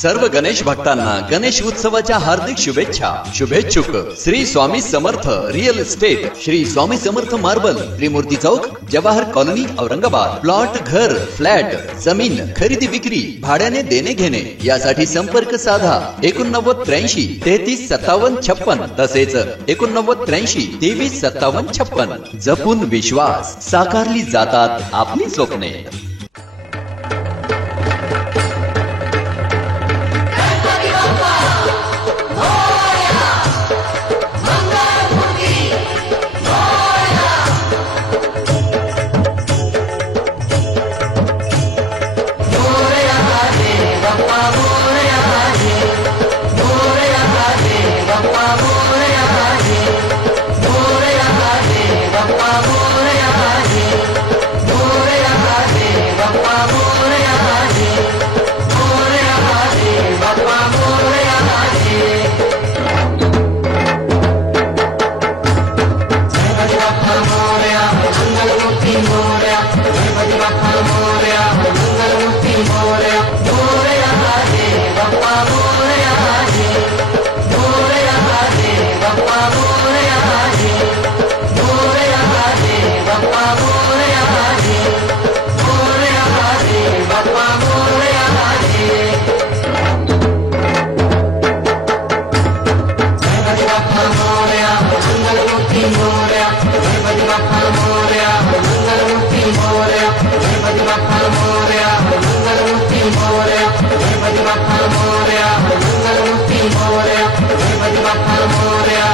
सर्व गणेश भक्तांना गणेश उत्सवाच्या हार्दिक शुभेच्छा। शुभेच्छुक Shri Swami Samarth real estate, Shri Swami Samarth marble, त्रिमूर्ती चौक, जवाहर कॉलनी, औरंगाबाद। प्लॉट, घर, फ्लॅट, जमीन खरेदी विक्री, भाड्याने देणे घेणे यासाठी संपर्क साधा 8983 33 57 56 तसेच 8983 23 57 56। जपून विश्वास, साकारली जातात आपली स्वप्ने।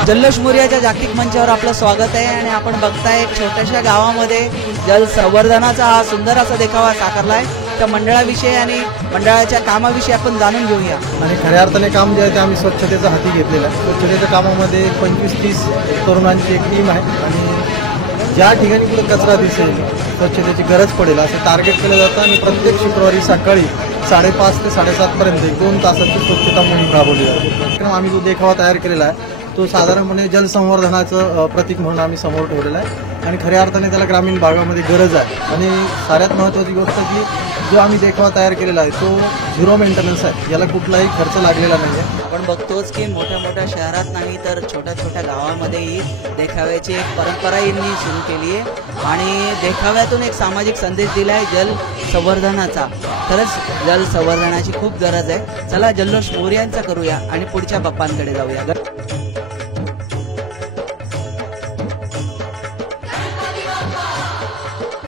जल्लोष मोरयाच्या जागतिक मंचावर आपलं स्वागत आहे आणि आपण बघताय एक छोट्याशा गावामध्ये जल संवर्धनाचा हा सुंदर असा देखावा साकारलाय। त्या मंडळाविषयी आणि मंडळाच्या कामाविषयी आपण जाणून घेऊया। आणि खऱ्या अर्थाने काम जे आहे ते आम्ही स्वच्छतेचा हाती घेतलेलं आहे। स्वच्छतेच्या कामामध्ये 25-30 तरुणांची एक टीम आहे आणि ज्या ठिकाणी कुठे कचरा दिसेल, स्वच्छतेची गरज पडेल असं टार्गेट केलं जातं आणि प्रत्येक शुक्रवारी सकाळी 5:30 ते 7:30 पर्यंत 2 तासाची स्वच्छता मोहीम राबवली जाते। आम्ही जो देखावा तयार केलेला आहे तो साधारणपणे जलसंवर्धनाचं प्रतीक म्हणून आम्ही समोर ठेवलेला आहे आणि खऱ्या अर्थाने त्याला ग्रामीण भागामध्ये गरज आहे। आणि सगळ्यात महत्त्वाची गोष्ट की जो आम्ही देखावा तयार केलेला आहे तो 0 मेंटेनन्स आहे, याला कुठलाही खर्च लागलेला नाही आहे। आपण बघतोच की मोठ्या मोठ्या शहरात नाही तर छोट्या छोट्या गावामध्येही देखाव्याची एक परंपरा यांनी सुरू केली आहे आणि देखाव्यातून एक सामाजिक संदेश दिला आहे जल संवर्धनाचा। खरंच जल संवर्धनाची खूप गरज आहे। चला जल्लोष मोरयांचा करूया आणि पुढच्या बाप्पांकडे जाऊया।